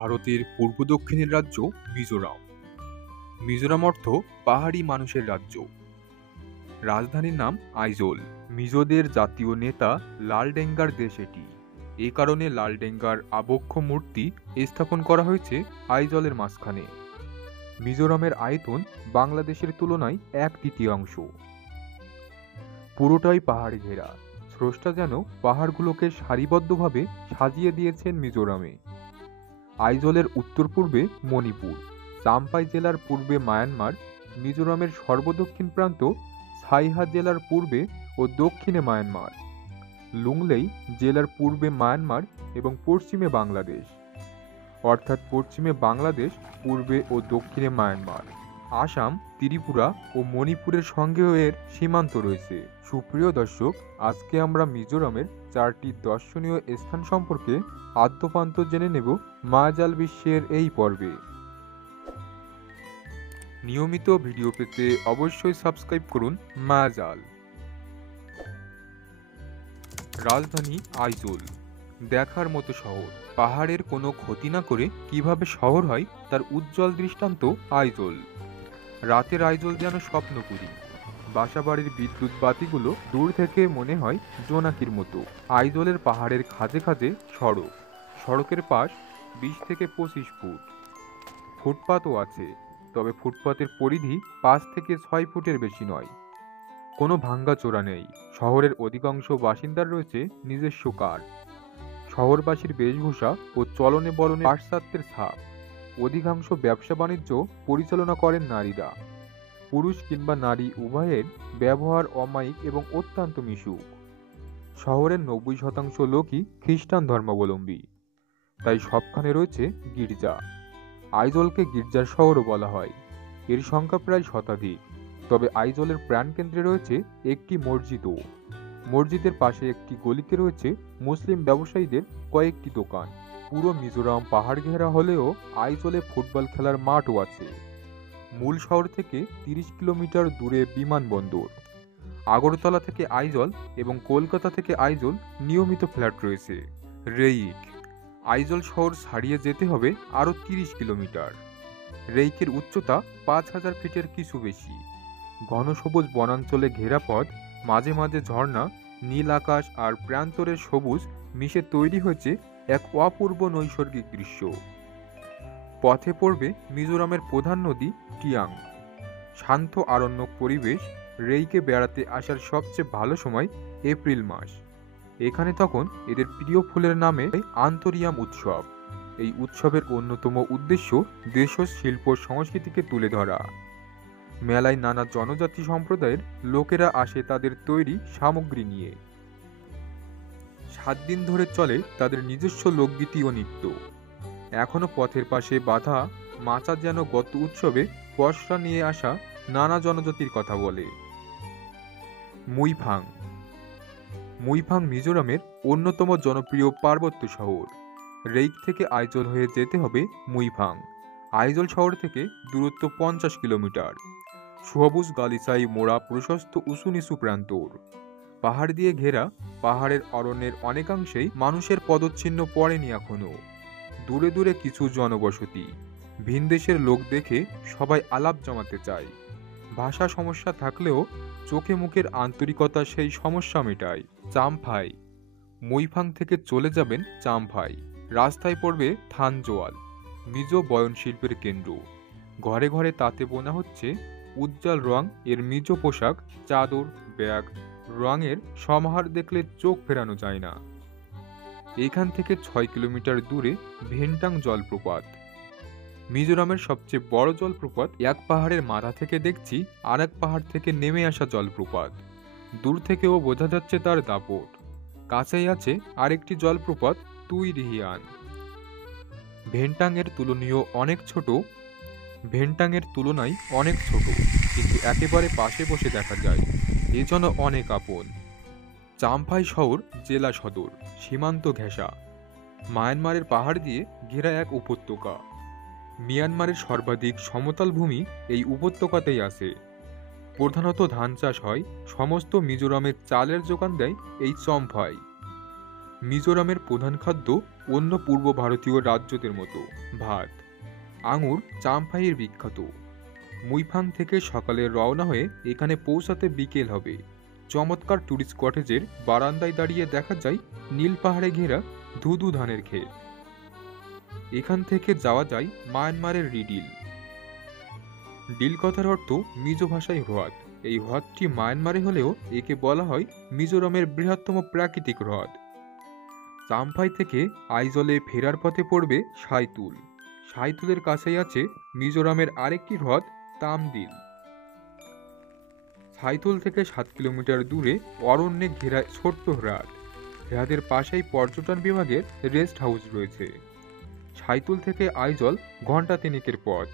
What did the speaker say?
ভারতের পূর্ব দক্ষিণের রাজ্য মিজোরাম। মিজোরাম অর্থ পাহাড়ি মানুষের রাজ্য। রাজধানীর নাম আইজল। মিজোদের জাতীয় নেতা লালডেঙ্গার দেশ এটি। এ কারণে লালডেঙ্গার আবক্ষ মূর্তি স্থাপন করা হয়েছে আইজলের মাঝখানে। মিজোরামের আয়তন বাংলাদেশের তুলনায় 1/3। পুরোটাই পাহাড়ে ঘেরা। স্রষ্টা যেন পাহাড়গুলোকে সারিবদ্ধভাবে সাজিয়ে দিয়েছেন মিজোরামে। আইজলের উত্তর পূর্বে মণিপুর, চাম্পাই জেলার পূর্বে মায়ানমার, মিজোরামের সর্বদক্ষিণ প্রান্ত সাইহা জেলার পূর্বে ও দক্ষিণে মায়ানমার, লুংলেই জেলার পূর্বে মায়ানমার এবং পশ্চিমে বাংলাদেশ, অর্থাৎ পশ্চিমে বাংলাদেশ, পূর্বে ও দক্ষিণে মায়ানমার। আসাম, ত্রিপুরা ও মণিপুরের সঙ্গেও এর সীমান্ত রয়েছে। সুপ্রিয় দর্শক, আজকে আমরা মিজোরামের 4টি দর্শনীয় স্থান সম্পর্কে আদ্যোপান্ত জেনে নেব মায়াজাল বিশ্বের এই পর্বে। নিয়মিত ভিডিও পেতে অবশ্যই সাবস্ক্রাইব করুন মায়াজাল। রাজধানী আইজল দেখার মতো শহর। পাহাড়ের কোনো ক্ষতি না করে কিভাবে শহর হয় তার উজ্জ্বল দৃষ্টান্ত আইজল। রাতের আইজল যেন স্বপ্নপুরী। বাসাবাড়ির বিদ্যুৎ বাতিগুলো দূর থেকে মনে হয় জোনাকির মতো। আইজলের পাহাড়ের খাঁজে খাঁজে সড়ক। সড়কের পাশ 20 থেকে 25 ফুট। ফুটপাতও আছে, তবে ফুটপাতের পরিধি 5 থেকে 6 ফুটের বেশি নয়। কোনো ভাঙ্গাচোরা নেই। শহরের অধিকাংশ বাসিন্দার রয়েছে নিজস্ব কার। শহরবাসীর বেশভূষা ও চলনে বলনে পাশ্চাত্যের ছাপ। অধিকাংশ ব্যবসা বাণিজ্য পরিচালনা করেন নারীরা। পুরুষ কিংবা নারী উভয়ের ব্যবহার অমায়িক এবং অত্যন্ত মিশুক। শহরের 90% লোকই খ্রিস্টান ধর্মাবলম্বী, তাই সবখানে রয়েছে গির্জা। আইজলকে গির্জার শহরও বলা হয়। এর সংখ্যা প্রায় শতাধিক। তবে আইজলের প্রাণকেন্দ্রে রয়েছে একটি মসজিদও। মসজিদের পাশে একটি গলিতে রয়েছে মুসলিম ব্যবসায়ীদের কয়েকটি দোকান। পুরো মিজোরাম পাহাড় ঘেরা হলেও আইজলে ফুটবল খেলার মাঠও আছে। মূল শহর থেকে 30 কিলোমিটার দূরে বিমানবন্দর। আগরতলা থেকে আইজল এবং কলকাতা থেকে আইজল নিয়মিত ফ্লাইট রয়েছে। রেইক আইজল শহর ছাড়িয়ে যেতে হবে আরও 30 কিলোমিটার। রেইকের উচ্চতা 5000 ফিটের কিছু বেশি। ঘন সবুজ বনাঞ্চলে ঘেরা পথ, মাঝে মাঝে ঝর্ণা, নীল আকাশ আর প্রান্তরের সবুজ মিশে তৈরি হয়েছে এক অপূর্ব নৈসর্গিক দৃশ্য। পথে পড়বে মিজোরামের প্রধান নদী টিয়াং। শান্ত আরণ্যক পরিবেশ। রেইকে বেড়াতে আসার সবচেয়ে ভালো সময় এপ্রিল মাস। এখানে তখন এদের প্রিয় ফুলের নামে আন্তরিয়াম উৎসব। এই উৎসবের অন্যতম উদ্দেশ্য দেশজ শিল্প সংস্কৃতিকে তুলে ধরা। মেলায় নানা জনজাতি সম্প্রদায়ের লোকেরা আসে তাদের তৈরি সামগ্রী নিয়ে। 7 দিন ধরে চলে তাদের নিজস্ব লোকগীতি ও নৃত্য। এখনো পথের পাশে বাঁধা মাচা যেন গত উৎসবে পসরা নিয়ে আসা নানা জনজাতির কথা বলে। মুইফাং মুইফাং মিজোরামের অন্যতম জনপ্রিয় পার্বত্য শহর। রেইক থেকে আইজল হয়ে যেতে হবে মুইফাং। আইজল শহর থেকে দূরত্ব 50 কিলোমিটার। সবুজ গালিচাই মোড়া প্রশস্ত উঁচু নিচু প্রান্তর। পাহাড় দিয়ে ঘেরা। পাহাড়ের অরণ্যের অনেকাংশেই মানুষের পদচিহ্ন পড়েনি এখনো। দূরে দূরে কিছু জনবসতি। ভিনদেশের লোক দেখে সবাই আলাপ জমাতে চায়। ভাষা সমস্যা থাকলেও চোখে মুখের আন্তরিকতা সেই সমস্যা মেটায়। চাম্পাই মুইফাং থেকে চলে যাবেন চাম্পাই। রাস্তায় পড়বে থানজোয়াল, মিজো বয়নশিল্পের কেন্দ্র। ঘরে ঘরে তাঁতে বোনা হচ্ছে উজ্জ্বল রং এর মিজো পোশাক, চাদর, ব্যাগ, রঙের সমাহার দেখলে চোখ ফেরানো যায় না। এখান থেকে 6 কিলোমিটার দূরে ভেন্টাং জলপ্রপাত। মিজোরামের সবচেয়ে বড় জলপ্রপাত। এক পাহাড়ের মাথা থেকে দেখছি আর এক পাহাড় থেকে নেমে আসা জলপ্রপাত। দূর থেকেও বোঝা যাচ্ছে তার দাপট। কাছেই আছে আরেকটি জলপ্রপাত তুই রিহিয়ান। ভেন্টাংয়ের তুলনায় অনেক ছোট, কিন্তু একেবারে পাশে বসে দেখা যায়। এজন্য অনেক আপন। চাম্পাই শহর জেলা সদর। সীমান্ত ঘেঁষা। মায়ানমারের পাহাড় দিয়ে ঘেরা এক উপত্যকা। মিয়ানমারের সর্বাধিক সমতল ভূমি এই উপত্যকাতেই আছে। প্রধানত ধান চাষ হয়। সমস্ত মিজোরামের চালের যোগান দেয় এই চম্পাই। মিজোরামের প্রধান খাদ্য অন্য পূর্ব ভারতীয় রাজ্যদের মতো ভাত। আঙুর চাম্পাইয়ের বিখ্যাত। মুইফাং থেকে সকালে রওনা হয়ে এখানে পৌঁছাতে বিকেল হবে। চমৎকার টুরিস্ট কটেজের বারান্দায় দাঁড়িয়ে দেখা যায় নীল পাহাড়ে ঘেরা ধুধু ধানের ক্ষেত। এখান থেকে যাওয়া যায় মায়ানমারের রিডিল। ডিল কথার অর্থ মিজো ভাষায় হ্রদ। এই হ্রদটি মায়ানমারে হলেও একে বলা হয় মিজোরামের বৃহত্তম প্রাকৃতিক হ্রদ। চাম্পাই থেকে আইজলে ফেরার পথে পড়বে সাইতুল। সাইতুলের কাছেই আছে মিজোরামের আরেকটি হ্রদ তামদিল। সাইতুল থেকে 7 কিলোমিটার দূরে অরণ্যে ঘেরা ছোট্ট হ্রদ। হ্রদের পাশেই পর্যটন বিভাগের রেস্ট হাউস রয়েছে। সাইতুল থেকে আইজল ঘন্টা তিনেকের পথ।